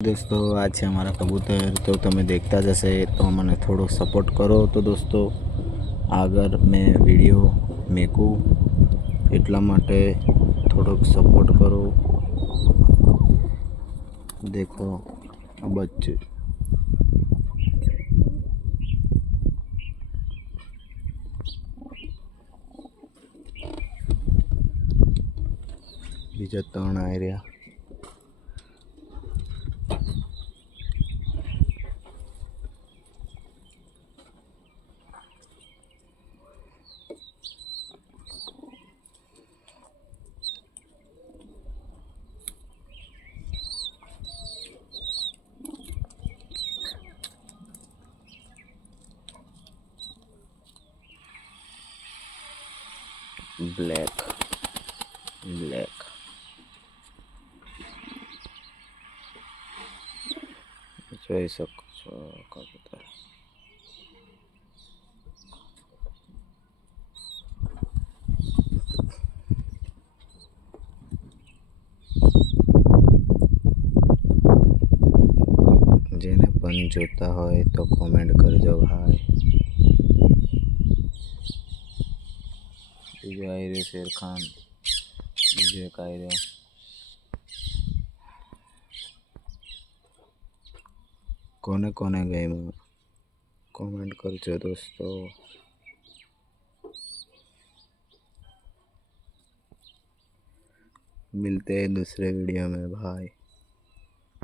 दोस्तों आज છે અમારા કબૂતર તો તમે દેખતા જ હશે તો મને થોડો સપોર્ટ કરો તો દોસ્તો આગળ મેં વિડીયો મેકું એટલા માટે થોડોક સપોર્ટ કરો દેખો આ બચ્ચે બીજા 3 આવી રહ્યા બ્લેક જોઈ શકો છો કબૂતર જેને પણ જોતા હોય તો કોમેન્ટ કરજો ભાઈ બીજો આવી રહ્યો શેરખાન બીજો એક આવી રહ્યો કોને કોને ગમ્યું कमेंट करजो दोस्तों। मिलते हैं दूसरे वीडियो में भाई।